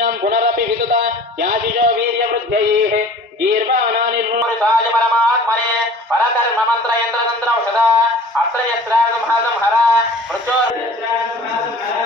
दैनं पुनरपि विदुता याशिषो वीर्यवृद्ध्यैः गीर्वाणा निर्मूलिताय परमात्मने परकर्म मंत्र यंत्र तंत्र औषध अत्रयस्त्रादं हरदं हर मृत्योर्यस्त्रादं हरदं हर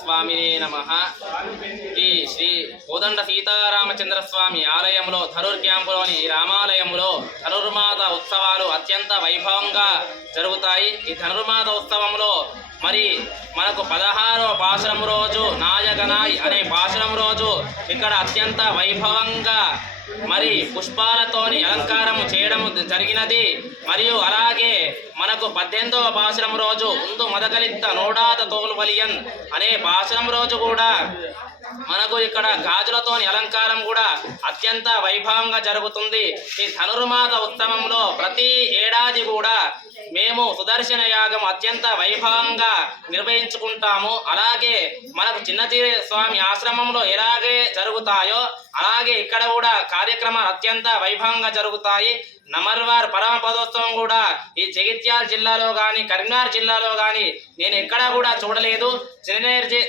స్వామినే నమః. ఈ శ్రీ కోదండ సీతారామచంద్ర స్వామి ఆలయంలో ధనుర్ క్యాంపులోని ఈ రామాలయంలో ధనుర్మాత ఉత్సవాలు అత్యంత వైభవంగా జరుగుతాయి. ఈ ధనుర్మాత ఉత్సవంలో మరి మనకు 16వ పాశురం రోజు నాయగనాయ్ అనే పాశురం రోజు ఇక్కడ అత్యంత వైభవంగా మరి పుష్పాలతోని అలంకారం చేయడం జరిగినది. మరియు అలాగే మనకు 18వ పాశురం రోజు ఉందు మదకలిత్త నోడాత తోల్వలియన్ అనే పాశురం రోజు కూడా మనకు ఇక్కడ గాజులతోని అలంకారం కూడా అత్యంత వైభవంగా జరుగుతుంది. ఈ ధనుర్మాత ఉత్సవంలో ప్రతి ఏడాది కూడా మేము సుదర్శన యాగం అత్యంత వైభవంగా నిర్వహించుకుంటాము. అలాగే మనకు చిన్నజీర స్వామి ఆశ్రమంలో ఎలాగే జరుగుతాయో అలాగే ఇక్కడ కూడా కార్యక్రమాలు అత్యంత వైభవంగా జరుగుతాయి. నమర్వార్ పరమ పదోత్సవం కూడా ఈ జగిత్యాల జిల్లాలో కానీ కరీంనగర్ జిల్లాలో కానీ నేను ఎక్కడా కూడా చూడలేదు.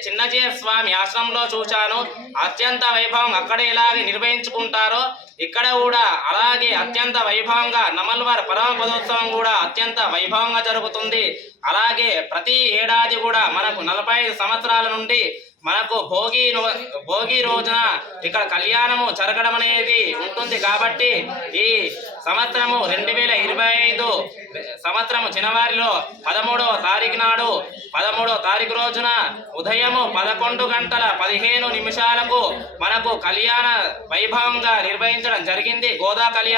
చిన్నజీర స్వామి ఆశ్రమంలో చూశాను. అత్యంత వైభవం అక్కడ ఎలాగే నిర్వహించుకుంటారో ఇక్కడ కూడా అలాగే అత్యంత వైభవంగా నమల్వార్ పరమ పదోత్సవం కూడా అత్యంత వైభవంగా జరుగుతుంది. అలాగే ప్రతి ఏడాది కూడా మనకు 45 సంవత్సరాల నుండి మనకు భోగి రోజున ఇక్కడ కళ్యాణము జరగడం అనేది ఉంటుంది. కాబట్టి ఈ సంవత్సరము 2025 సంవత్సరము జనవరిలో 13వ తారీఖు నాడు 13వ తారీఖు రోజున ఉదయము 11:15 మనకు కళ్యాణ వైభవంగా నిర్వహించడం జరిగింది. గోదా కళ్యాణం